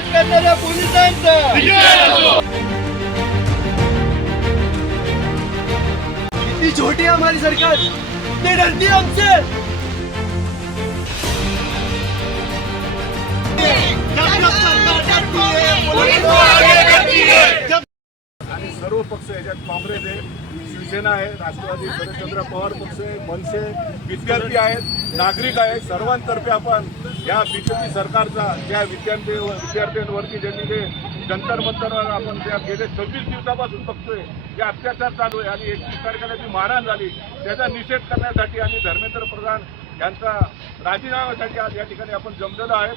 लाठीचार्ज करणाऱ्या पोलिसांचा किती छोटी है हमारी सरकार, इतनी डरती है हमसे। आणि सर्व पक्ष याच्यात काँग्रेस आहे, शिवसेना आहे, राष्ट्रवादी, शरदचंद्र पवार पक्ष आहे, मनसे, विद्यार्थी आहेत, नागरिक आहेत, सर्वांतर्फे आपण या बीजेपी सरकारचा त्या विद्यार्थ्यांवरती ज्यांनी ते जंतर मंतरवर आपण त्या गेले 26 दिवसापासून बघतोय जे अत्याचार चालू आहे आणि 31 तारखेला जी मारहाण झाली त्याचा निषेध करण्यासाठी आणि धर्मेंद्र प्रधान यांचा राजीनाम्यासाठी आज या ठिकाणी आपण जमलेलो आहे।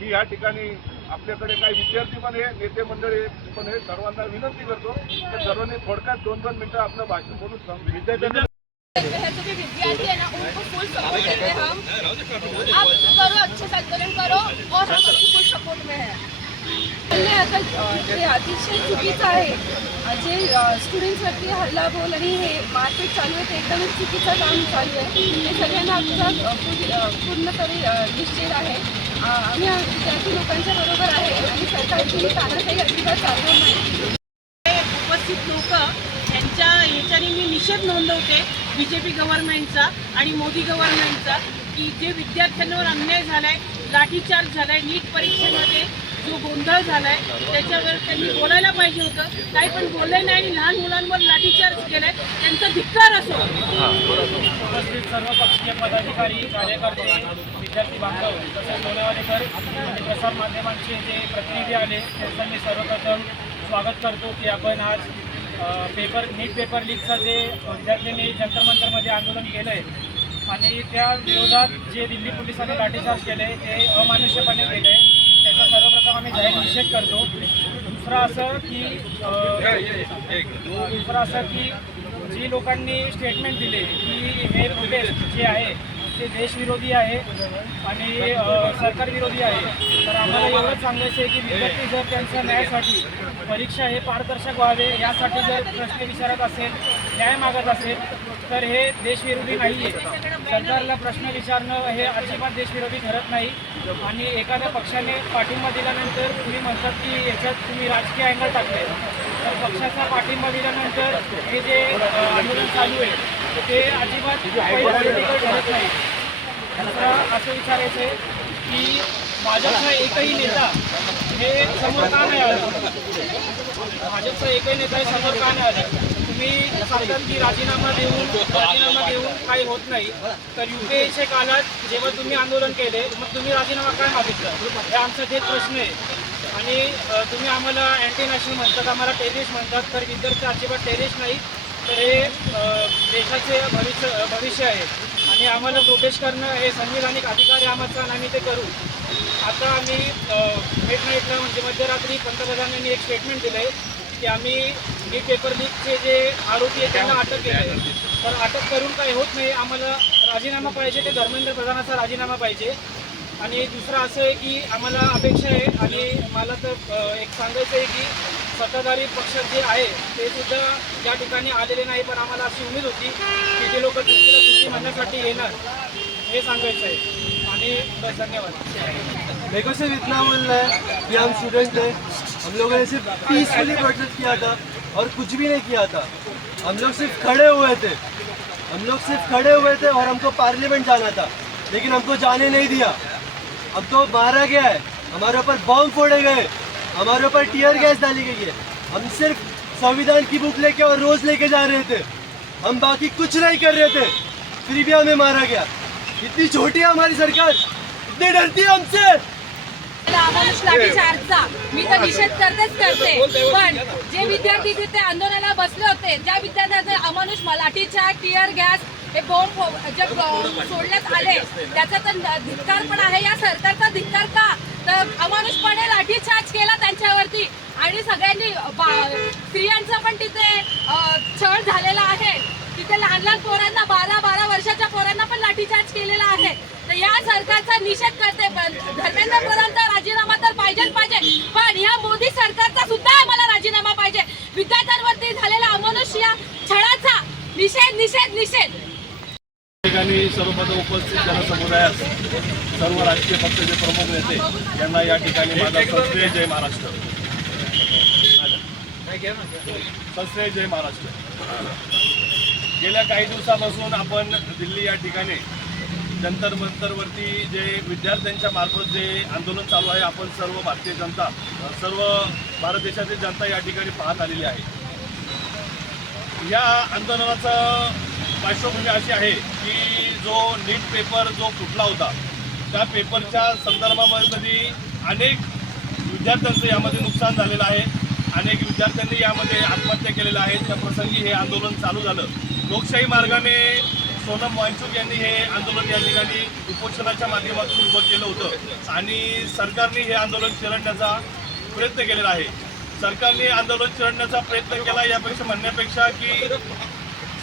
मी या ठिकाणी आपल्याकडे काही विद्यार्थी पण आहे, नेते मंडळी पण आहे, सर्वांना विनंती करतो की सर्वांनी थोडक्यात 2-2 मिनिटं आपलं भाषण बोलून विद्यार्थ्यांना विद्यार्थी है ना उनको फुल सपोर्ट देते हैं हम। आप करो, अच्छे से आंदोलन करो और हम आपकी फुल सपोर्ट में है। अतिशय चुकीचं आहे जे स्टुडंट्सवरती हल्लाबोल आणि हे मारपीट चालू आहे ते एकदमच चुकीचं काम चालू आहे। हे सगळ्यांना आमचा पूर्णपणे निश्चित आहे। आम्ही विद्यार्थी लोकांच्या बरोबर आहे आणि सरकारची तानाशाही अजिबात चालणार नाही। उपस्थित लोक यांच्या ह्याच्याने मी निषेध नोंदवते बीजेपी गव्हर्नमेंटचा आणि मोदी गव्हर्नमेंटचा की जे विद्यार्थ्यांवर अन्याय झालाय, लाठीचार्ज झालाय, नीट परीक्षेमध्ये जो गोंधळ झालाय त्याच्यावर त्यांनी बोलायला पाहिजे होतं, काही पण बोलले नाही आणि लहान मुलांवर लाठीचार्ज केलाय, त्यांचा धिक्कार असो। उपस्थित सर्व पक्षीय पदाधिकारी, कार्यकर्ते, विद्यार्थी बांधव तसेच लोणेवालेकर आणि प्रसार माध्यमांचे जे प्रतिनिधी आले त्यांचं मी सर्वप्रथम स्वागत करतो की आपण आज नीट पेपर लीकचं जे विद्यार्थ्यांनी जंतर मंतरमध्ये आंदोलन केलं आहे आणि त्या विरोधात जे दिल्ली पोलिसांनी लाठीचार्ज केले ते अमानुष्यपणे केले त्याचा सर्वप्रथम आम्ही जाहीर निषेध करतो। दुसरं असं की जी लोकांनी स्टेटमेंट दिले की हे प्रोटेस्ट जे आहे ते देशविरोधी आहे आणि सरकार विरोधी आहे, तर आम्हाला एवढंच सांगायचं आहे की विद्यार्थी जर त्यांच्या न्यायासाठी परीक्षा हे पारदर्शक व्हावे यासाठी जर प्रश्न विचारत असेल, न्याय मागत असेल तर हे देशविरोधी नाही आहे। सरकारला प्रश्न विचारणं हे अजिबात देशविरोधी ठरत नाही आणि एखाद्या पक्षाने पाठिंबा दिल्यानंतर तुम्ही म्हणतात की याच्यात तुम्ही राजकीय अँगल टाकले, तर पक्षाचा पाठिंबा दिल्यानंतर हे जे आंदोलन चालू आहे ते अजिबात पॉलिटिकल ठरत नाही। दुसरं असं विचारायचं आहे की भाजपचा एकही नेता हे समोर का नाही आला, भाजपचा एकही नेता हे समोर का नाही आला। तुम्ही सांगतात की राजीनामा देऊन काही होत नाही, तर UPAच्या काळात जेव्हा तुम्ही आंदोलन केले मग तुम्ही राजीनामा काय मागितला हे आमचा तेच प्रश्न आहे। आणि तुम्ही आम्हाला अँटी नॅशनल म्हणतात, आम्हाला टेररिस्ट म्हणतात, तर विद्यार्थी अजिबात टेररिस्ट नाही, तर हे देशाचे भविष्य आहे आणि आम्हाला प्रोटेस्ट करणं हे संविधानिक अधिकार आहे आमचा आणि आम्ही ते करू। आता आम्ही मिड नाईटला म्हणजे मध्यरात्री पंतप्रधानांनी एक स्टेटमेंट दिलं आहे की आम्ही नीट पेपर लीकचे जे आरोपी आहेत त्यांना अटक केली आहे, तर अटक करून काही होत नाही, आम्हाला राजीनामा पाहिजे, ते धर्मेंद्र प्रधानाचा राजीनामा पाहिजे। आणि दुसरं असं आहे की आम्हाला अपेक्षा आहे आणि मला तर एक सांगायचं आहे की सत्ताधारी पक्ष जे आहे ते सुद्धा या ठिकाणी आलेले नाही, पण आम्हाला अशी उमेद होती की ते लोक तिला सुट्टी म्हणण्यासाठी येणार हे सांगायचं आहे आणि बस धन्यवाद। देखो सिर्फ इतना बोलना है कि हम स्टूडेंट हैं, हम लोगों ने सिर्फ पीसफुली प्रोटेस्ट किया था और कुछ भी नहीं किया था। हम लोग सिर्फ खड़े हुए थे और हमको पार्लियामेंट जाना था, लेकिन हमको जाने नहीं दिया। हमको मारा गया है, हमारे ऊपर बॉम्ब फोड़े गए, हमारे ऊपर टीयर गैस डाली गई है। हम सिर्फ संविधान की बुक लेके और रोज लेके जा रहे थे, हम बाकी कुछ नहीं कर रहे थे, फिर भी हमें मारा गया। इतनी छोटी है हमारी सरकार, इतनी डरती है हमसे। लाठीचार्जचा मी तर निषेध करते, पण जे विद्यार्थी तिथे आंदोलनाला बसले होते त्या विद्यार्थ्यांना अमानुष लाठीचार्ज, टीयर गॅस हे बॉम्ब जे सोडण्यात आले त्याचा तर धिक्कार पण आहे। या सरकारचा धिक्कार का, तर अमानुषपणे लाठीचार्ज केला त्यांच्यावरती आणि सगळ्यांनी स्त्रियांचा पण तिथे छळ झालेला आहे। तिथे लहान लहान पोरांना 12-12 वर्षाच्या पोरांना पण लाठीचार्ज केलेला आहे। तर या सरकारचा निषेध करते, पण धर्मेंद्र प्रधानचा राजीनामा तर पाहिजेच पाहिजे, पण या मोदी सरकारचा सुद्धा आम्हाला राजीनामा पाहिजे। विद्यार्थ्यांवरती झालेला अमानुष या छळाचा निषेध निषेध निषेध। ठिकाणी सर्वप्रथम उपस्थित जनसमुदायास सर्व राजकीय पक्षाचे प्रमुख नेते यांना या ठिकाणी माझा सश्रेय जय महाराष्ट्र. सश्रेय जय महाराष्ट्र. गेल्या काही दिवसापासून आपण दिल्ली या ठिकाणी जंतर मंतरवरती जे विद्यार्थ्यांच्या मार्फत जे आंदोलन चालू आहे, आपण सर्व भारतीय जनता, सर्व भारत देशातील जनता या ठिकाणी पाहत आलेली आहे. या आंदोलनाचं पार्श्वभूमी अशी आहे की जो नीट पेपर जो फुटला होता, त्या पेपरच्या संदर्भामध्ये अनेक विद्यार्थ्यांचं यामध्ये नुकसान झालेलं आहे. अनेक विद्यार्थ्यांनी यामध्ये आत्महत्या केलेल्या आहेत. त्या प्रसंगी हे आंदोलन चालू झालं. लोकशाही मार्गाने सोनम वांचूक यांनी हे आंदोलन या ठिकाणी उपोषणाच्या माध्यमातून उभं केलं होतं आणि सरकारने हे आंदोलन चिरडण्याचा प्रयत्न केलेला आहे. सरकारने आंदोलन चिरडण्याचा प्रयत्न केला यापेक्षा म्हणण्यापेक्षा की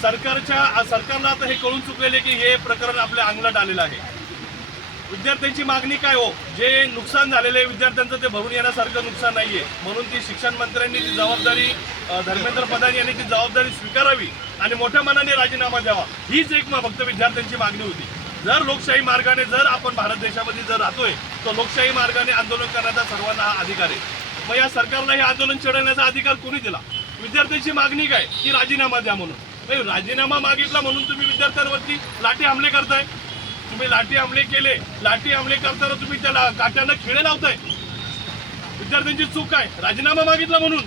सरकारला आता हे कळून चुकलेले की हे प्रकरण आपल्या अंगलट आलेलं आहे. विद्यार्थ्यांची मागणी काय हो, जे नुकसान झालेले विद्यार्थ्यांचं ते भरून येण्यासारखं नुकसान नाहीये, म्हणून ती शिक्षण मंत्र्यांनी ती जबाबदारी, धर्मेंद्र प्रधान यांनी ती जबाबदारी स्वीकारावी आणि मोठ्या मनाने राजीनामा द्यावा, हीच एक फक्त विद्यार्थ्यांची मागणी होती. जर लोकशाही मार्गाने जर आपण भारत देशामध्ये जर राहतोय तर लोकशाही मार्गाने आंदोलन करण्याचा सर्वांना हा अधिकार आहे. मग या सरकारला हे आंदोलन छेडण्याचा अधिकार कोणी दिला? विद्यार्थ्यांची मागणी काय की राजीनामा द्या म्हणून. राजीनामा मागितला म्हणून तुम्ही विद्यार्थ्यांवरती लाठी हमले करताय. तुम्ही लाठी हमले केले, लाठी हमले करताना तुम्ही त्याला काट्यानं खिळे लावताय. विद्यार्थ्यांची चूक आहे, राजीनामा मागितला म्हणून.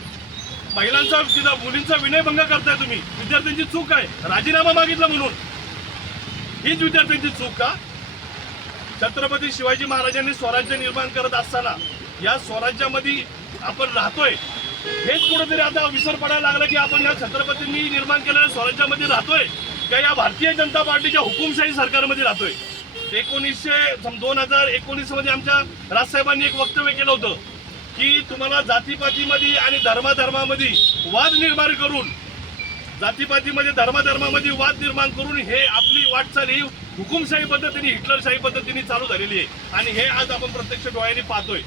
महिलांचा, मुलींचा विनयभंग करताय तुम्ही, विद्यार्थ्यांची चूक आहे, राजीनामा मागितला म्हणून. हीच विद्यार्थ्यांची चूक का? छत्रपती शिवाजी महाराजांनी स्वराज्य निर्माण करत असताना या स्वराज्यामध्ये आपण राहतोय, हेच कुठेतरी आता विसर पडायला लागला की आपण या छत्रपतींनी निर्माण केलेल्या स्वराज्यामध्ये राहतोय का या भारतीय जनता पार्टीच्या हुकुमशाही सरकारमध्ये राहतोय. 2019 मध्ये आमच्या राजसाहेबांनी एक वक्तव्य केलं होतं की तुम्हाला जातीपातीमध्ये आणि धर्मामध्ये वाद निर्माण करून, जातीपातीमध्ये धर्मामध्ये वाद निर्माण करून हे आपली वाटचाल ही हुकुमशाही पद्धतीने, हिटलरशाही पद्धतीने चालू झालेली आहे आणि हे आज आपण प्रत्यक्ष डोळ्यांनी पाहतोय.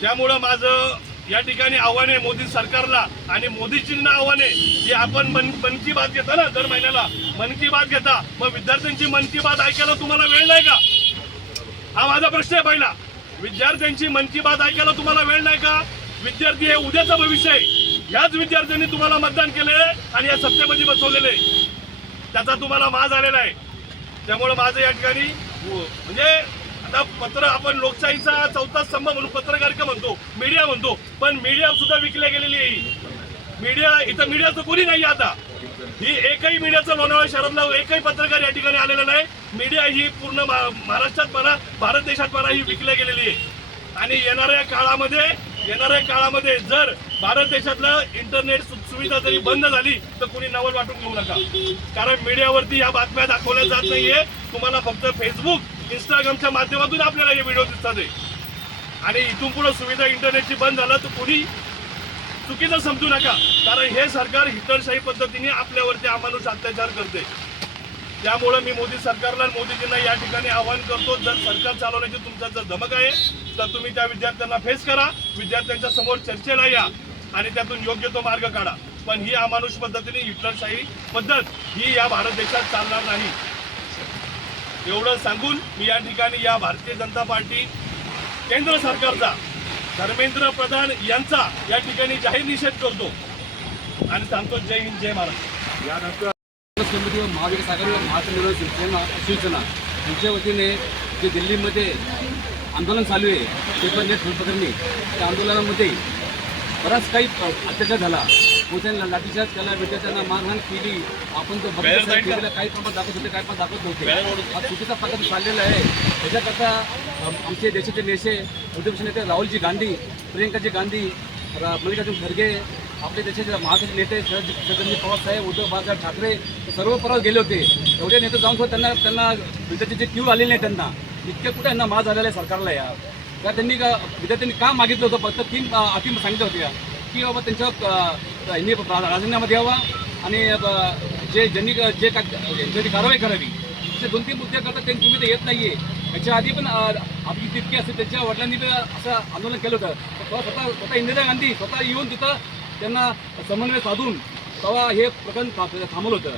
त्यामुळं माझं या ठिकाणी आव्हान आहे मोदी सरकारला आणि मोदीजींना आव्हान आहे की आपण मन की बात घेता ना, दर महिन्याला मन की बात घेता, मग विद्यार्थ्यांची मन की बात ऐकायला तुम्हाला वेळ नाही का? हा माझा प्रश्न आहे पहिला. विद्यार्थ्यांची मन की बात ऐकायला तुम्हाला वेळ नाही का? विद्यार्थी हे उद्याचं भविष्य आहे. ह्याच विद्यार्थ्यांनी तुम्हाला मतदान केलेलं आहे आणि या सत्तेमध्ये बसवलेलं आहे, त्याचा तुम्हाला माज आलेला आहे. त्यामुळे माझं या ठिकाणी म्हणजे आता पत्र, आपण लोकशाहीचा चौथा स्तंभ म्हणून पत्रकारिता म्हणतो, मीडिया म्हणतो, पण मीडिया सुद्धा विकल्या गेलेली आहे. मीडिया इथं मीडियाचं कोणी नाही आता. ही एकही मीडियाचं लोणावळा शहरातला एकही पत्रकार या ठिकाणी आलेला नाही. मीडिया ही पूर्ण महाराष्ट्रात म्हणा, भारत देशात म्हणा, ही विकल्या गेलेली आहे. आणि येणाऱ्या काळामध्ये जर भारत देशातलं इंटरनेट सुविधा जरी बंद झाली तर कुणी नवल वाटून घेऊ नका, कारण मीडियावरती या बातम्या दाखवल्या जात नाहीये. तुम्हाला फक्त फेसबुक, इंस्टाग्रामच्या माध्यमातून आपल्याला हे व्हिडिओ दिसतात आणि इथून पुढे सुविधा इंटरनेटची बंद झालं तर कोणी चुकीचं समजू नका, कारण हे सरकार हिटलरशाही पद्धतीने आपल्यावरती अमानुष अत्याचार करते. त्यामुळे मी मोदी सरकारला, मोदीजींना या ठिकाणी आवाहन करतो, जर सरकार चालवण्याची तुमचा जर धमक आहे तर तुम्ही त्या विद्यार्थ्यांना फेस करा, विद्यार्थ्यांच्या समोर चर्चेला या आणि त्यातून योग्य तो मार्ग काढा. पण ही अमानुष पद्धतीने हिटलरशाही पद्धत ही या भारत देशात चालणार नाही. एवढं सांगून मी या ठिकाणी या भारतीय जनता पार्टी केंद्र सरकारचा, धर्मेंद्र प्रधान यांचा या ठिकाणी जाहीर निषेध करतो आणि सांगतो जय हिंद, जय महाराष्ट्र. यानंतर समिती व महाविकास आघाडी व महासंघ शिवसेना यांच्या वतीने जे दिल्लीमध्ये आंदोलन चालू आहे पेपर नेट प्रकरणी, त्या आंदोलनामध्ये बराच काही अत्याचार झाला. पोलिसांना लाठीचार्ज केला, विद्यार्थ्यांना मारहाण केली. आपण तो बघितलं, काही प्रमाणात दाखवत होते, काही पण दाखवत नव्हते. हा चुकीचा प्रकार चाललेला आहे. त्याच्याकरता आमचे देशाचे नेते, उद्धव नेते राहुलजी गांधी, प्रियंकाजी गांधी, मल्लिकार्जुन खरगे, आपले देशाचे महाराष्ट्राचे नेते शरदचंद्र पवार साहेब, उद्धव बाळासाहेब ठाकरे सर्व परत गेले होते. एवढे नेते जाऊन सुद्धा त्यांना विद्यार्थ्यांची क्यू आलेली नाही. त्यांना इतक्या कुठे यांना माज झालेला आहे सरकारला. या का त्यांनी विद्यार्थ्यांनी का मागितलं होतं? फक्त 3 अटी सांगितलं होत्या की बाबा त्यांच्यावर राजीनामा द्यावा आणि यांच्यावरती कारवाई करावी. असे 2-3 मुद्दे करता त्यांनी तुम्ही तर येत नाहीये. याच्या आधी पण आपली तितकी असे त्यांच्या वडिलांनी असं आंदोलन केलं होतं. स्वतः इंदिरा गांधी स्वतः येऊन तिथं त्यांना समन्वय साधून तेव्हा हे प्रकरण थांबवलं होतं.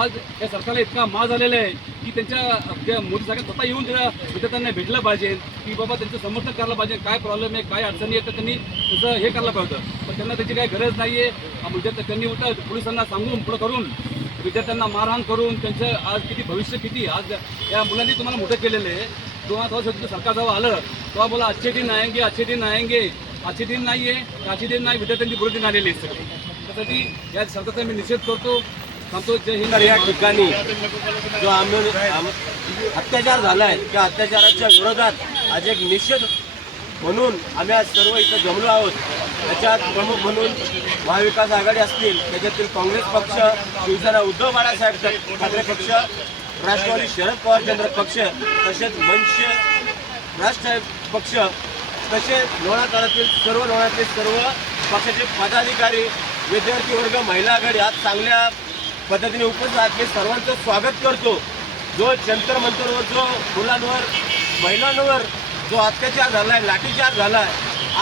आज या सरकारला इतका माज झालेला आहे की त्यांच्या मोदी सरकार स्वतः येऊन त्या विद्यार्थ्यांना भेटलं पाहिजे की बाबा त्यांचं समर्थन करायला पाहिजे, काय प्रॉब्लेम आहे, काय अडचणी आहेत, तर त्यांनी तसं हे करायला पाहिजे होतं. पण त्यांना त्याची काही गरज नाही आहे. त्यांनी उलट पोलिसांना सांगून पुढं करून विद्यार्थ्यांना मारहाण करून त्यांचं आज किती भविष्य किती आज या मुलांनी तुम्हाला मोठं केलेलं आहे. तेव्हा सरकार जेव्हा आलं तेव्हा बोला अच्छे दिन आएंगे, अच्छे दिन आएंगे. अच्छे दिन नाही आहे, अच्छे दिन नाही, विद्यार्थ्यांची बुरे दिन आलेली आहे सगळी. त्यासाठी या सरकारचा मी निषेध करतो. सांगतो जय हिंद. या ठिकाणी जो अत्याचार झाला आहे त्या अत्याचाराच्या विरोधात आज एक निषेध म्हणून आम्ही आज सर्व इथं जमलो आहोत. त्याच्यात प्रमुख म्हणून महाविकास आघाडी असतील, त्याच्यातील काँग्रेस पक्ष, शिवसेना उद्धव बाळासाहेब ठाकरे पक्ष, राष्ट्रवादी शरद पवारचंद्र पक्ष, तसेच मंच राष्ट्र पक्ष, तसेच लोणा काळातील सर्व पक्षाचे पदाधिकारी, विद्यार्थी वर्ग, महिला आघाडी आज चांगल्या पद्धतीने उपस्थित आहेत. मी सर्वांचं स्वागत करतो. जो जंतर मंतरवर जो मुलांवर महिलांवर जो अत्याचार झाला आहे, लाठीचार झाला आहे,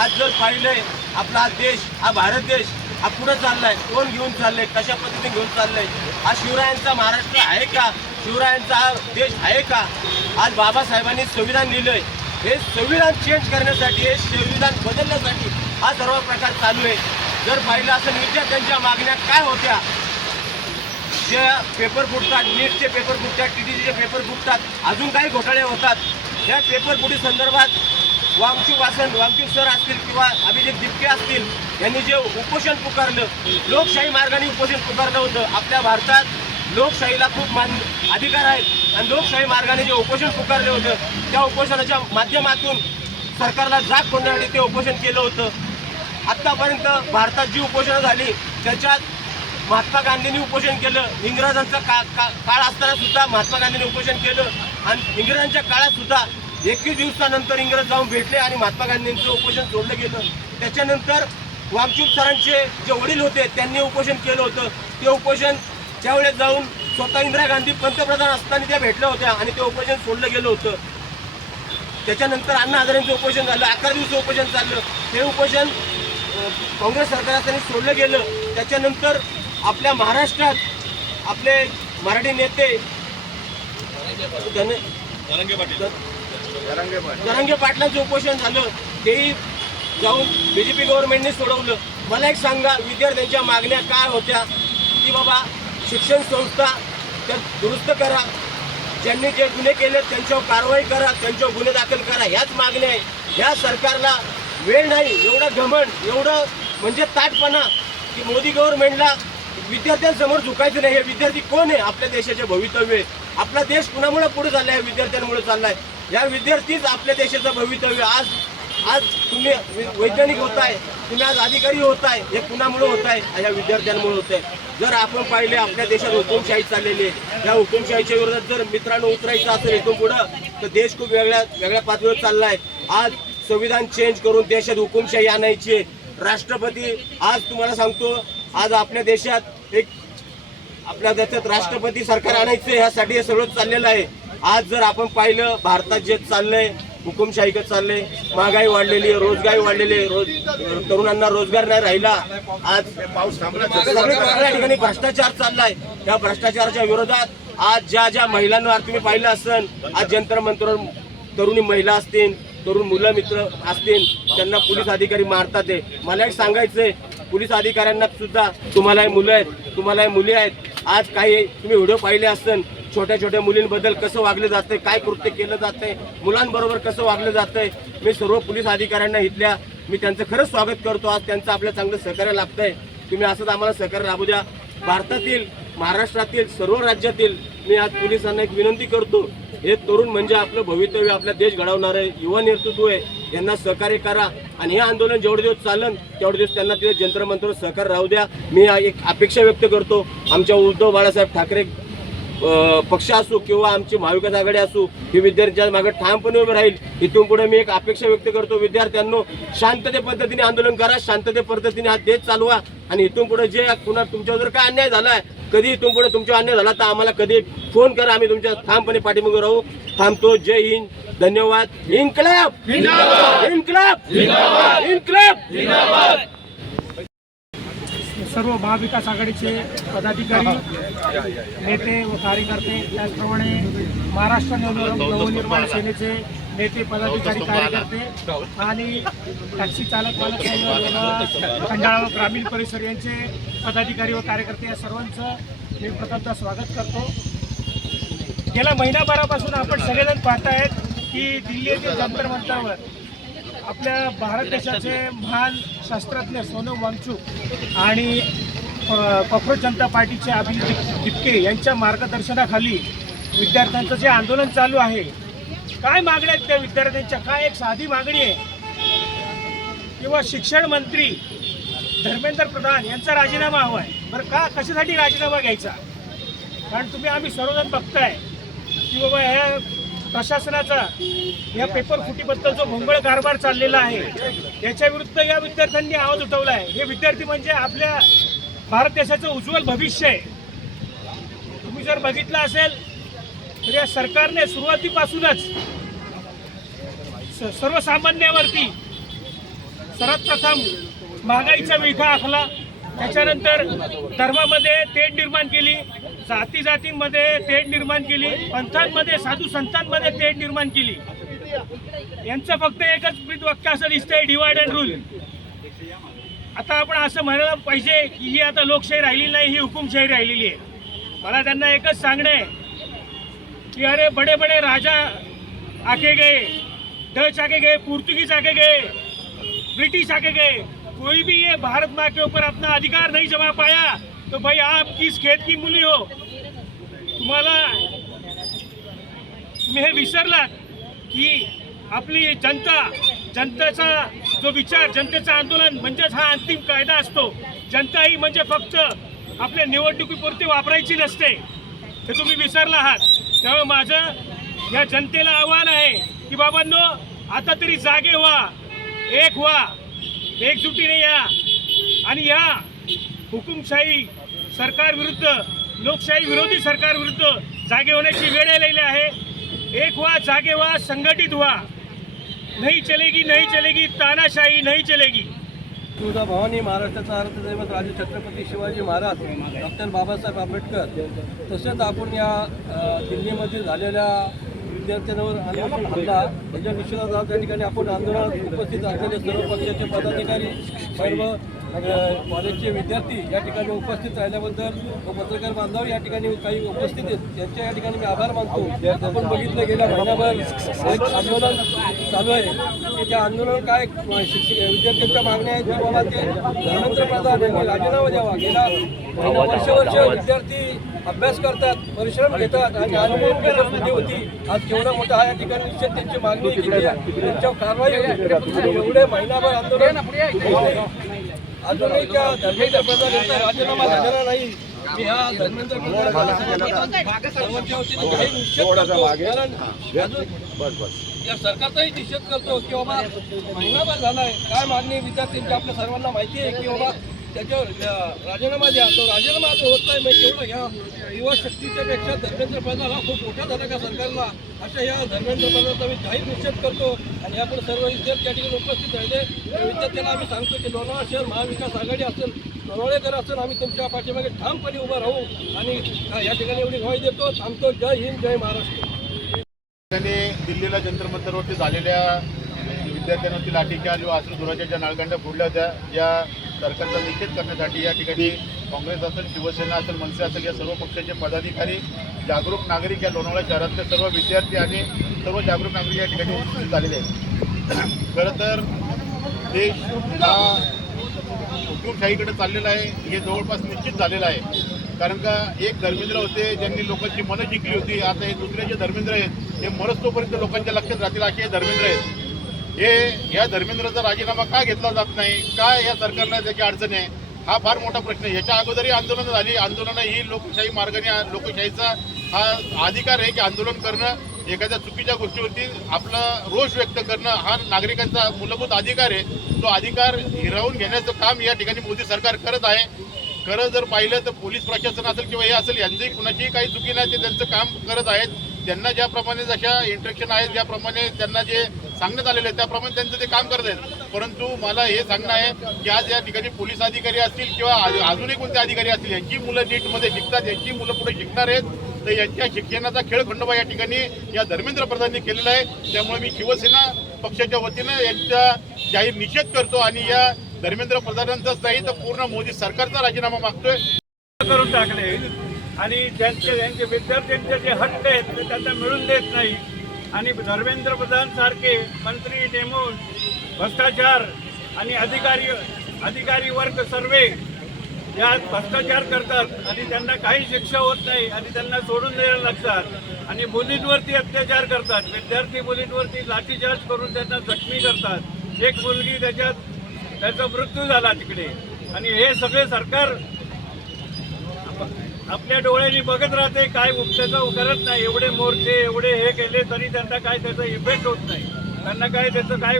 आज जर पाहिले आपला देश, हा भारत देश हा पुढे चाललाय, कोण घेऊन चाललंय, कशा पद्धतीने घेऊन चाललंय, हा शिवरायांचा महाराष्ट्र आहे का, शिवरायांचा हा देश आहे का? आज बाबासाहेबांनी संविधान लिहिलंय, हे संविधान चेंज करण्यासाठी, हे संविधान बदलण्यासाठी हा सर्व प्रकार चालू आहे. जर पाहिलं असेल विद्यार्थ्यांच्या मागण्या काय होत्या, जे पेपर फुटतात, नीटचे पेपर फुटतात, TTCचे पेपर फुटतात, अजून काही घोटाळे होतात. या पेपर फुटी संदर्भात वांगचूक सर असतील किंवा अभिजित दिपके असतील, यांनी जे उपोषण पुकारलं, लोकशाही मार्गाने उपोषण पुकारलं होतं. आपल्या भारतात लोकशाहीला खूप अधिकार आहेत आणि लोकशाही मार्गाने जे उपोषण पुकारलं होतं त्या उपोषणाच्या माध्यमातून सरकारला जाग करण्यासाठी ते उपोषण केलं होतं. आत्तापर्यंत भारतात जी उपोषणं झाली त्याच्यात महात्मा गांधींनी उपोषण केलं, इंग्रजांचा काळ असताना सुद्धा महात्मा गांधींनी उपोषण केलं आणि इंग्रजांच्या काळात सुद्धा 21 दिवसानंतर इंग्रज जाऊन भेटले आणि महात्मा गांधींचं उपोषण सोडलं गेलं. त्याच्यानंतर वांगचूक सरांचे जे वडील होते त्यांनी उपोषण केलं होतं. ते उपोषण त्यावेळेस जाऊन स्वतः इंदिरा गांधी पंतप्रधान असताना त्या भेटल्या होत्या आणि ते उपोषण सोडलं गेलं होतं. त्याच्यानंतर अण्णा हजारेंचं उपोषण झालं, 11 दिवस उपोषण चाललं. ते उपोषण काँग्रेस सरकार असताना सोडलं गेलं. त्याच्यानंतर आपल्या महाराष्ट्रात आपले मराठी नेते जरांगे पाटलांचं उपोषण झालं, तेही जाऊन BJP गव्हर्नमेंटने सोडवलं. मला एक सांगा, विद्यार्थ्यांच्या मागण्या काय होत्या की बाबा शिक्षण संस्था त्या दुरुस्त करा, ज्यांनी जे गुन्हे केले त्यांच्यावर कारवाई करा, त्यांच्यावर गुन्हे दाखल करा, ह्याच मागण्या आहे. ह्या सरकारला वेळ नाही, एवढं घमंड, एवढं म्हणजे ताटपणा की मोदी गव्हर्नमेंटला विद्यार्थ्यांसमोर झुकायचं नाही. हे विद्यार्थी कोण आहे? आपल्या देशाचे भवितव्य. आपला देश कुणामुळे पुढे चाललाय? या विद्यार्थ्यांमुळे चाललाय. या विद्यार्थीच आपल्या देशाचं भवितव्य. आज तुम्ही वैज्ञानिक होताय, तुम्ही आज अधिकारी होताय, हे कुणामुळे होत आहे? या विद्यार्थ्यांमुळे होत आहे. जर आपण पाहिले आपल्या देशात हुकुमशाही चाललेली आहे, या हुकुमशाहीच्या विरोधात जर मित्रांनो उतरायचं असेल इथून पुढं तर देश खूप वेगळ्या पातळीवर चाललाय. आज संविधान चेंज करून देशात हुकुमशाही आणायची. राष्ट्रपती, आज तुम्हाला सांगतो, आज आपल्या देशात राष्ट्रपती सरकार आणायचं, ह्यासाठी हे सगळं चाललेलं आहे. आज जर आपण पाहिलं भारतात जे चाललंय, हुकुमशाहीकडे चाललंय, महागाई वाढलेली आहे, रोजगारी वाढलेली आहे, तरुणांना रोजगार नाही राहिला. आज सगळ्या ठिकाणी भ्रष्टाचार चाललाय. त्या भ्रष्टाचाराच्या विरोधात आज ज्या महिलांवर तुम्ही पाहिलं असेल, आज जंतर मंतर तरुणी महिला असतील, तरुण मुलं मित्र असतील, त्यांना पोलीस अधिकारी मारतात. मला एक सांगायचंय, पोलीस अधिकाऱ्यांना सुद्धा तुम्हालाही मुलं आहेत, तुम्हालाही मुली आहेत. आज काही तुम्ही व्हिडिओ पाहिले असेल, छोट्या छोट्या मुलींबद्दल कसं वागलं जातंय, काय कृत्य केलं जातंय, मुलांबरोबर कसं वागलं जातंय. मी सर्व पोलीस अधिकाऱ्यांना इथल्या मी त्यांचं खरंच स्वागत करतो. आज त्यांचं आपलं चांगलं सहकार्य लाभतंय. तुम्ही असंच आम्हाला सहकार्य लाभू द्या. भारतातील, महाराष्ट्रातील, सर्व राज्यातील मी आज पोलिसांना एक विनंती करतो, हे तरुण म्हणजे आपलं भवितव्य, आपला देश घडवणारे युवा नेतृत्व आहे. यांना सहकार्य करा आणि हे आंदोलन जेवढे दिवस चालन तेवढे दिवस त्यांना तिथे जंतर मंतर सहकार्य राहू द्या. मी एक अपेक्षा व्यक्त करतो, आमच्या उद्धव बाळासाहेब ठाकरे पक्ष असो किंवा आमची महाविकास आघाडी असो, ही विद्यार्थ्यांच्या मागे ठामपणे उभे राहील. इथून पुढे मी एक अपेक्षा व्यक्त करतो, विद्यार्थ्यांनो शांतते पद्धतीने आंदोलन करा, शांतते पद्धतीने हा देश चालवा आणि इथून पुढे जे पुन्हा तुमच्यावर जर काय अन्याय झालाय, कधी इथून पुढे तुमचा अन्याय झाला तर आम्हाला कधी फोन करा, आम्ही तुमच्या ठामपणे पाठीमागे राहू. थांबतो. जय हिंद, धन्यवाद. इन्कलाब इन्कलाब इन्कलाब. सर्व महाविकास आघाडीचे पदाधिकारी, नेते व कार्यकर्ते, त्याचप्रमाणे महाराष्ट्र नवनिर्माण सेनेचे नेते, पदाधिकारी, कार्यकर्ते आणि टॅक्सी चालक मालक संघ, खंडाळा व ग्रामीण परिसर यांचे पदाधिकारी व कार्यकर्ते या सर्वांचं मी प्रथमतः स्वागत करतो. गेल्या महिनाभरापासून आपण सगळेजण पाहतायत की दिल्ली येथील जंतर मंतरवर आपल्या भारत देशाचे महान शास्त्रज्ञ सोनम वांगचुक आणि कॉक्रोच जनता पार्टीचे अभिजित दिपके यांच्या मार्गदर्शनाखाली विद्यार्थ्यांचं जे आंदोलन चालू आहे, काय मागण्या आहेत त्या विद्यार्थ्यांच्या? काय एक साधी मागणी आहे किंवा शिक्षण मंत्री धर्मेंद्र प्रधान यांचा राजीनामा हवा आहे. बरं, का कशासाठी राजीनामा घ्यायचा? कारण आम्ही सर्वजण बघताय की बाबा ह्या प्रशासनाचा या पेपर फुटीबद्दल जो भोंगळ कारभार चाललेला आहे याच्या विरुद्ध या विद्यार्थ्यांनी आवाज उठवला आहे. हे विद्यार्थी म्हणजे आपल्या भारत देशाचं उज्ज्वल भविष्य आहे. तुम्ही जर बघितलं असेल तर या सरकारने सुरुवातीपासूनच सर्वसामान्यावरती सर्वात प्रथम महागाईचा विळखा आखला, त्याच्यानंतर धर्मामध्ये तेढ निर्माण केली, जातीमध्ये तेढ निर्माण केली, पंथांमध्ये, साधू संतांमध्ये तेढ निर्माण केली. यांचं फक्त एकच ब्रीदवाक्य असं दिसतंय, डिवाइड अँड रूल. आता आपण असं म्हणायला पाहिजे की ही आता लोकशाही राहिलेली नाही, ही हुकुमशाही राहिलेली आहे. मला त्यांना एकच सांगणे कि अरे बड़े बड़े राजा आके गए, डच आके गए, पुर्तगीज आके गए, ब्रिटिश आके गए, कोई भी ये भारत माँ के ऊपर अपना अधिकार नहीं जमा पाया. तो भाई आप किस खेत की मुली हो? तुम्हाला तुम्ही हे विसरलात की आपली जनतेचा जो विचार, जनतेचं आंदोलन म्हणजेच हा अंतिम कायदा असतो. जनता ही म्हणजे फक्त आपल्या निवडणुकीपुरती वापरायची नसते, हे तुम्ही विसरला आहात. त्यामुळे माझं या जनतेला आव्हान आहे की बाबांनो, आता तरी जागे व्हा, एक व्हा, एकजुटीने या आणि या हुकुमशाही सरकार विरुद्ध, लोकशाही विरोधी सरकार विरुद्ध जागे होण्याची वेळ आलेली आहे. एक व्हा, जागे व्हा, संघटित व्हा. नहीं चलेगी तानाशाही नहीं चलेगी. तुळजा भवानी, महाराष्ट्राचा अर्थदैवत राजे छत्रपती शिवाजी महाराज, डॉक्टर बाबासाहेब आंबेडकर, तसेच आपण या दिल्लीमध्ये झालेल्या विद्यार्थ्यांवर आंदोलन हल्ला याच्या निषेधार्थ त्या ठिकाणी आपण आंदोलनात उपस्थित असलेले सर्व पक्षाचे पदाधिकारी, सर्व कॉलेजचे विद्यार्थी या ठिकाणी उपस्थित राहिल्याबद्दल व पत्रकार बांधव या ठिकाणी काही उपस्थित आहेत त्यांच्या या ठिकाणी मी आभार मानतो. आपण बघितलं गेल्या महिनाभर एक आंदोलन चालू आहे की त्या आंदोलन काय विद्यार्थ्यांच्या मागण्या आहेत की बाबा ते धर्मेंद्र प्रधान यांनी राजीनामा द्यावा. गेल्या वर्ष विद्यार्थी अभ्यास करतात, परिश्रम घेतात आणि अनुभव होती. आज केवढा मोठा हा या ठिकाणी निश्चित त्यांची मागणी केली आहे, त्यांच्यावर कारवाई होती. एवढे महिनाभर आंदोलन अजूनही त्या धर्मेंद्र प्रधान यांचा राजीनामा झालेला नाही. मी हा धर्मेंद्र प्रधान सर्वांच्या वतीने काही निश्चित करतो, कारण या सरकारचाही निषेध करतो की बाबा महिनाभर झाला आहे, काय मागणी विद्यार्थ्यांची आपल्या सर्वांना माहिती आहे की बाबा त्याच्यावर राजीनामा द्या. तो राजीनामा होत नाही. म्हणजे तेवढं ह्या युवा शक्तीच्या पेक्षा धर्मेंद्र प्रधान हा खूप मोठा झाला का सरकारला, अशा या धर्मेंद्र प्रधानचा मी जाहीर निषेध करतो. आणि आपण सर्व विद्यार्थी या ठिकाणी उपस्थित राहिले त्या विद्यार्थ्यांना आम्ही सांगतो की लोणावळा शहर महाविकास आघाडी असेल, लोणावळेकर असेल, आम्ही तुमच्या पाठीमागे ठामपणे उभं राहू आणि या ठिकाणी एवढी ग्वाही देतो. थांबतो. जय हिंद, जय महाराष्ट्र. त्यांनी दिल्लीला जंतर मंतरवरती झालेल्या विद्यार्थ्यांवरती लाठीचार्ज व अश्रुधुराच्या ज्या नळकांड्या फोडल्या होत्या, या सरकारचा निषेध करण्यासाठी या ठिकाणी काँग्रेस असेल, शिवसेना असेल, मनसे असेल, या सर्व पक्षाचे पदाधिकारी, जागरूक नागरिक, या लोणावळा शहरातले सर्व विद्यार्थी आणि सर्व जागरूक नागरिक या ठिकाणी उपस्थित झालेले आहेत. खरं तर देश हा हुकुमशाहीकडे चाललेला आहे हे जवळपास निश्चित झालेलं आहे. कारण का एक धर्मेंद्र होते ज्यांनी लोकांची मनं जिंकली होती, आता हे दुसरे जे धर्मेंद्र आहेत हे मरस्तोपर्यंत लोकांच्या लक्षात राहतील असे हे धर्मेंद्र आहेत. या धर्मेंद्रचा राजीनामा का घेतला जात नाही, काय या सरकारला त्याची अडचण आहे, हा फार मोठा प्रश्न आहे. याच्या अगोदरही आंदोलनं झाली. आंदोलनं ही लोकशाही मार्गाने, लोकशाहीचा हा अधिकार आहे की आंदोलन करणं, एखाद्या चुकीच्या गोष्टीवरती आपला रोष व्यक्त करणं हा नागरिकांचा मूलभूत अधिकार आहे. तो अधिकार हिरावून घेण्याचं काम या ठिकाणी मोदी सरकार करत आहे. खरं जर पाहिलं तर पोलीस प्रशासन असेल किंवा हे असेल, यांचंही कुणाचीही काही चुकी नाही, ते त्यांचं काम करत आहेत. त्यांना ज्याप्रमाणे जशा इंस्ट्रक्शन आहेत, ज्याप्रमाणे त्यांना जे सांगण्यात आलेलं आहे त्याप्रमाणे त्यांचं ते काम करत आहेत. परंतु मला हे सांगणं आहे की आज या ठिकाणी पोलीस अधिकारी असतील किंवा अजूनही कोणते अधिकारी असतील, यांची मुलं नीटमध्ये शिकतात, यांची मुलं पुढे शिकणार आहेत, तर यांच्या शिक्षणाचा खेळखंडोबा या ठिकाणी या धर्मेंद्र प्रधानने केलेला आहे. त्यामुळे मी शिवसेना पक्षाच्या वतीनं यांचा जाहीर निषेध करतो आणि या धर्मेंद्र प्रधानांचाच नाही तर पूर्ण मोदी सरकारचा राजीनामा मागतोय. करून टाकले आणि त्यांचे विद्यार्थ्यांचे जे हक्क आहेत ते त्यांना मिळून देत नाही आणि धर्मेंद्र प्रधान सारखे मंत्री नेमून भ्रष्टाचार आणि अधिकारी वर्ग सर्वे या भ्रष्टाचार करतात आणि त्यांना काही शिक्षा होत नाही आणि त्यांना सोडून द्यायला लागतात आणि मुलींवरती अत्याचार करतात. विद्यार्थी मुलींवरती लाठीचार्ज करून त्यांना जखमी करतात. एक मुलगी त्याचा मृत्यू झाला तिकडे आणि हे सगळे सरकार आपल्या डोळ्यांनी बघत राहते, काय उपचार करत नाही. एवढे मोर्चे एवढे हे केले तरी त्यांना काय त्याचा इफेक्ट होत नाही, त्यांना काय त्याचं काय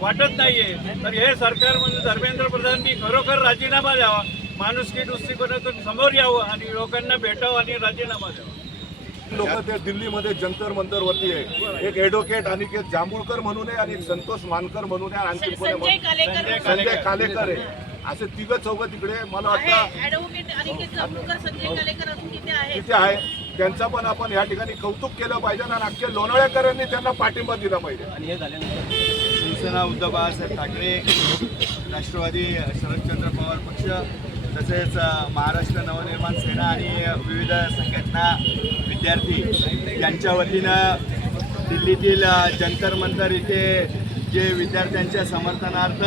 वाटत नाहीये. तर हे सरकार म्हणजे धर्मेंद्र प्रधाननी खरोखर राजीनामा द्यावा, माणुसकी दृष्टिकोनातून समोर यावं आणि लोकांना भेटावं आणि राजीनामा द्यावा. लोक ते दिल्लीमध्ये जंतर मंतर वरती आहे. एक ॲडव्होकेट अनिकेत जांभूळकर म्हणून आहे आणि एक संतोष मानकर म्हणून आहे, आणखी संजय कालेकर आहे. असे तिघ चौघ तिकडे मला वाटतं ॲडव्होकेट अनिकेत जांभूळकर, संजय कालेकर अजून तिथे आहे. तिथे आहे. त्यांचा पण आपण या ठिकाणी कौतुक केलं पाहिजे आणि अख्ख्या लोणावळ्याकरांनी त्यांना पाठिंबा दिला पाहिजे. आणि हे झाल्यानंतर शिवसेना उद्धव बाळासाहेब ठाकरे, राष्ट्रवादी शरदचंद्र पवार पक्ष, तसेच महाराष्ट्र नवनिर्माण सेना आणि विविध संघटना, विद्यार्थी यांच्या वतीनं दिल्लीतील जंतर मंतर इथे जे विद्यार्थ्यांच्या समर्थनार्थ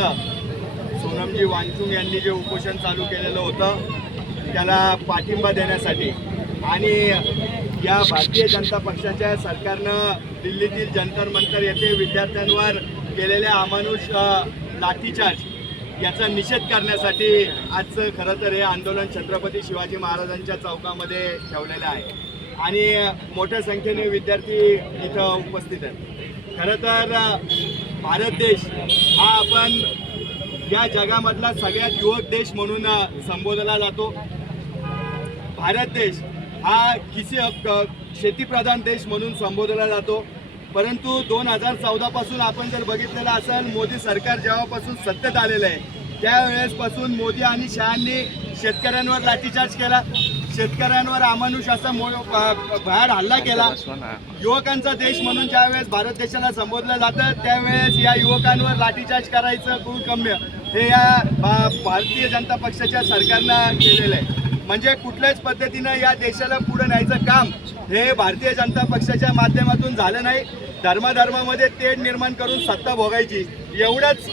सोनमजी वांगचुक यांनी जे उपोषण चालू केलेलं होतं त्याला पाठिंबा देण्यासाठी आणि या भारतीय जनता पक्षाच्या सरकारनं दिल्लीतील जंतर मंतर येथे विद्यार्थ्यांवर केलेल्या अमानुष लाठीचार्ज याचा निषेध करण्यासाठी आज खरं तर हे आंदोलन छत्रपती शिवाजी महाराजांच्या चौकामध्ये ठेवलेलं आहे आणि मोठ्या संख्येने विद्यार्थी इथं उपस्थित आहेत. खरं तर भारत देश हा आपण या जगामधला सगळ्यात युवक देश म्हणून संबोधला जातो. भारत देश हा शेतीप्रधान देश म्हणून संबोधला जातो. परंतु 2014 पासून आपण जर बघितलेलं असेल, मोदी सरकार जेव्हापासून सत्तेत आलेलं आहे त्यावेळेसपासून मोदी आणि शहांनी शेतकऱ्यांवर लाठीचार्ज केला, शेतकऱ्यांवर अमानुष असा बाहेर हल्ला केला. युवकांचा देश म्हणून ज्यावेळेस भारत देशाला संबोधलं जातं त्यावेळेस या युवकांवर लाठीचार्ज करायचं कुकर्म्य हे या भारतीय जनता पक्षाच्या सरकारनं केलेलं आहे. म्हणजे कुठल्याच पद्धतीनं या देशाला पुढे न्यायचं काम हे भारतीय जनता पक्षाच्या माध्यमातून झालं नाही. धर्मामध्ये तेढ निर्माण करून सत्ता भोगायची एवढंच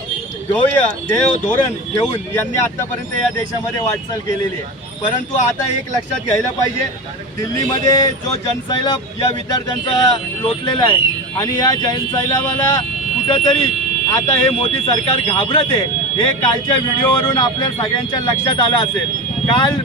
धोरण घेऊन यांनी आतापर्यंत या देशामध्ये वाटचाल केलेली आहे. परंतु आता एक लक्षात घ्यायला पाहिजे, दिल्लीमध्ये जो जनसैलाब या विद्यार्थ्यांचा लोटलेला आहे आणि या जनसैलाबाला कुठंतरी आता हे मोदी सरकार घाबरत आहे हे कालच्या व्हिडिओवरून आपल्या सगळ्यांच्या लक्षात आलं असेल. काल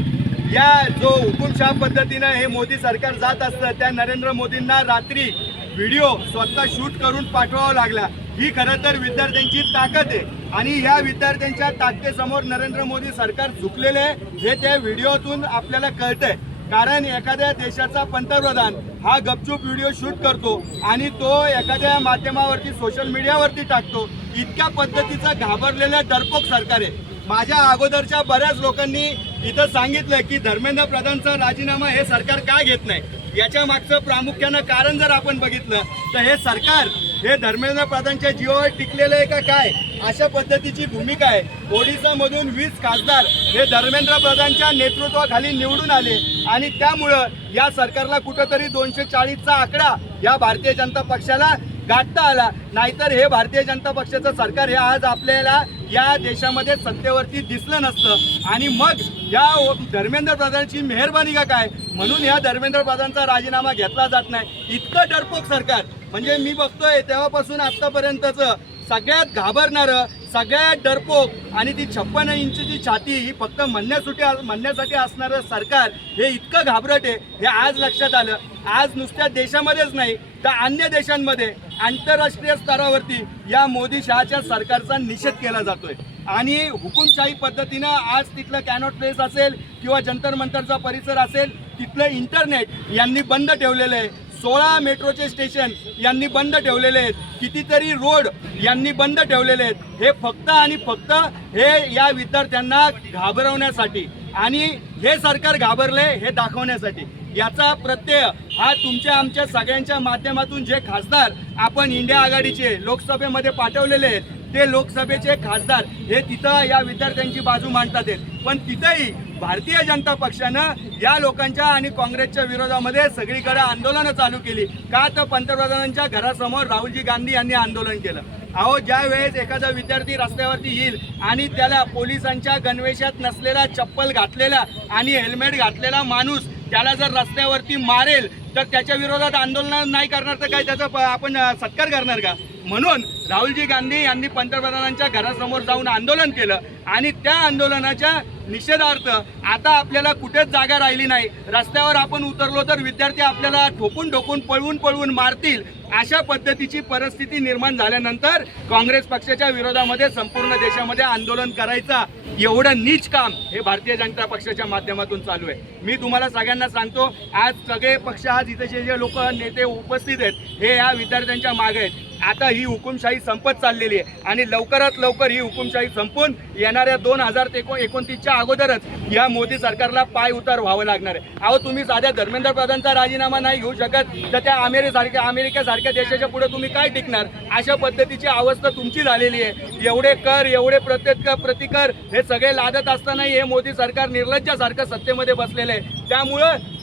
या जो हुकुमशाह पद्धतीनं हे मोदी सरकार जात असतं त्या नरेंद्र मोदींना रात्री व्हिडिओ स्वतः शूट करून पाठवावा लागला. ही खरं तर विद्यार्थ्यांची ताकद आहे आणि ह्या विद्यार्थ्यांच्या ताकदीसमोर नरेंद्र मोदी सरकार झुकलेले आहे हे त्या व्हिडिओतून आपल्याला कळतंय. कारण एखाद्या देशाचा पंतप्रधान हा गपचूप व्हिडिओ शूट करतो आणि तो एखाद्या माध्यमावरती सोशल मीडियावरती टाकतो. इतक्या पद्धतीचा घाबरलेलं डरपोक सरकार आहे. माझ्या अगोदरच्या बऱ्याच लोकांनी इथं सांगितलं की धर्मेंद्र प्रधानचा राजीनामा हे सरकार का घेत नाही. याच्या मागचं प्रामुख्यानं कारण जर आपण बघितलं तर हे सरकार हे धर्मेंद्र प्रधानच्या जीवावर टिकलेलं आहे का काय अशा पद्धतीची भूमिका आहे. ओडिसामधून 20 खासदार हे धर्मेंद्र प्रधानच्या नेतृत्वाखाली निवडून आले आणि त्यामुळं या सरकारला कुठंतरी 240चा आकडा या भारतीय जनता पक्षाला गाठता आला. नाहीतर हे भारतीय जनता पक्षाचं सरकार हे आज आपल्याला या देशामध्ये सत्तेवरती दिसलं नसतं. आणि मग या धर्मेंद्र प्रधानची मेहरबानी का काय म्हणून या धर्मेंद्र प्रधानचा राजीनामा घेतला जात नाही. इतकं डरपोक सरकार म्हणजे मी बघतोय तेव्हापासून आत्तापर्यंतचं सगळ्यात घाबरणारं सगळ्यात डरपोक आणि ती 56 इंचची छाती ही फक्त म्हणण्यासाठी असणारं सरकार हे इतकं घाबरट आहे हे आज लक्षात आलं. आज नुसत्या देशामध्येच नाही तर अन्य देशांमध्ये आंतरराष्ट्रीय स्तरावरती या मोदी शहाच्या सरकारचा निषेध केला जातोय आणि हुकुमशाही पद्धतीनं आज तिथलं कॅनॉट प्लेस असेल किंवा जंतर मंतरचा परिसर असेल तिथलं इंटरनेट यांनी बंद ठेवलेलं आहे. 16 मेट्रोचे स्टेशन यांनी बंद ठेवलेले आहेत, कितीतरी रोड यांनी बंद ठेवलेले आहेत. हे फक्त आणि फक्त हे या विद्यार्थ्यांना घाबरवण्यासाठी आणि हे सरकार घाबरले हे दाखवण्यासाठी. याचा प्रत्यय हा तुमच्या आमच्या सगळ्यांच्या माध्यमातून जे खासदार आपण इंडिया आघाडीचे लोकसभेमध्ये पाठवलेले आहेत ते लोकसभेचे खासदार हे तिथं या विद्यार्थ्यांची बाजू मांडतात आहेत. पण तिथंही भारतीय जनता पक्षानं या लोकांच्या आणि काँग्रेसच्या विरोधामध्ये सगळीकडे आंदोलनं चालू केली. का तर पंतप्रधानांच्या घरासमोर राहुलजी गांधी यांनी आंदोलन केलं. अहो, ज्या वेळेस एखादा विद्यार्थी रस्त्यावरती येईल आणि त्याला पोलिसांच्या गणवेशात नसलेला चप्पल घातलेला आणि हेल्मेट घातलेला माणूस त्याला जर रस्त्यावरती मारेल तर त्याच्या विरोधात आंदोलन नाही करणार तर काय त्याचा आपण सत्कार करणार का? म्हणून राहुलजी गांधी यांनी पंतप्रधानांच्या घरासमोर जाऊन आंदोलन केलं आणि त्या आंदोलनाच्या निषेधार्थ आता आपल्याला कुठेच जागा राहिली नाही. रस्त्यावर आपण उतरलो तर विद्यार्थी आपल्याला ठोकून ठोकून पळवून मारतील. अशा पद्धतीची परिस्थिती निर्माण झाल्यानंतर काँग्रेस पक्षाच्या विरोधामध्ये संपूर्ण देशामध्ये आंदोलन करायचा एवढं नीच काम हे भारतीय जनता पक्षाच्या माध्यमातून चालू आहे. मी तुम्हाला सगळ्यांना सांगतो, आज सगळे पक्ष आज इथे जे लोक नेते उपस्थित आहेत हे या विद्यार्थ्यांच्या मागे आहेत. आता ही हुकुमशाही संपत चाललेली आहे आणि लवकरात लवकर ही हुकुमशाही संपून येणाऱ्या 2029च्या अगोदरच या मोदी सरकारला पाय उतार व्हावं लागणार आहे. अहो, तुम्ही साध्या धर्मेंद्र प्रधानचा राजीनामा नाही घेऊ शकत तर त्या अमेरिकेसारख्या देशाच्या पुढे तुम्ही काय टिकणार? अशा पद्धतीची अवस्था तुमची झालेली आहे. एवढे कर, एवढे प्रतिकर हे सगळे लादत असतानाही हे मोदी सरकार निर्लज्जासारखं सत्तेमध्ये बसलेलं आहे. त्यामुळं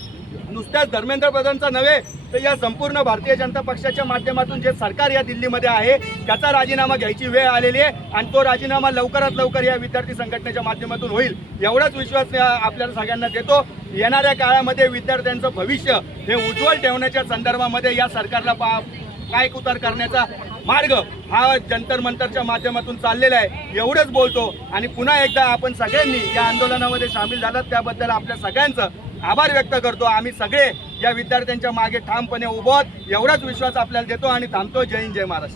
नुसत्याच धर्मेंद्र प्रधानचा नव्हे तर या संपूर्ण भारतीय जनता पक्षाच्या माध्यमातून जे सरकार या दिल्लीमध्ये आहे त्याचा राजीनामा घ्यायची वेळ आलेली आहे आणि तो राजीनामा लवकरात लवकर या विद्यार्थी संघटनेच्या माध्यमातून होईल एवढाच विश्वास आपल्याला सगळ्यांना देतो. येणाऱ्या काळामध्ये विद्यार्थ्यांचं भविष्य हे उज्ज्वल ठेवण्याच्या संदर्भामध्ये या सरकारला पायउतार करण्याचा मार्ग हा जंतर मंतरच्या माध्यमातून चाललेला आहे. एवढंच बोलतो आणि पुन्हा एकदा आपण सगळ्यांनी या आंदोलनामध्ये सामील झालात त्याबद्दल आपल्या सगळ्यांचं आभार व्यक्त करतो. आम्ही सगळे या विद्यार्थ्यांच्या मागे ठामपणे उभं आहोत एवढाच विश्वास आपल्याला देतो आणि थांबतो. जय हिंद, जय महाराष्ट्र.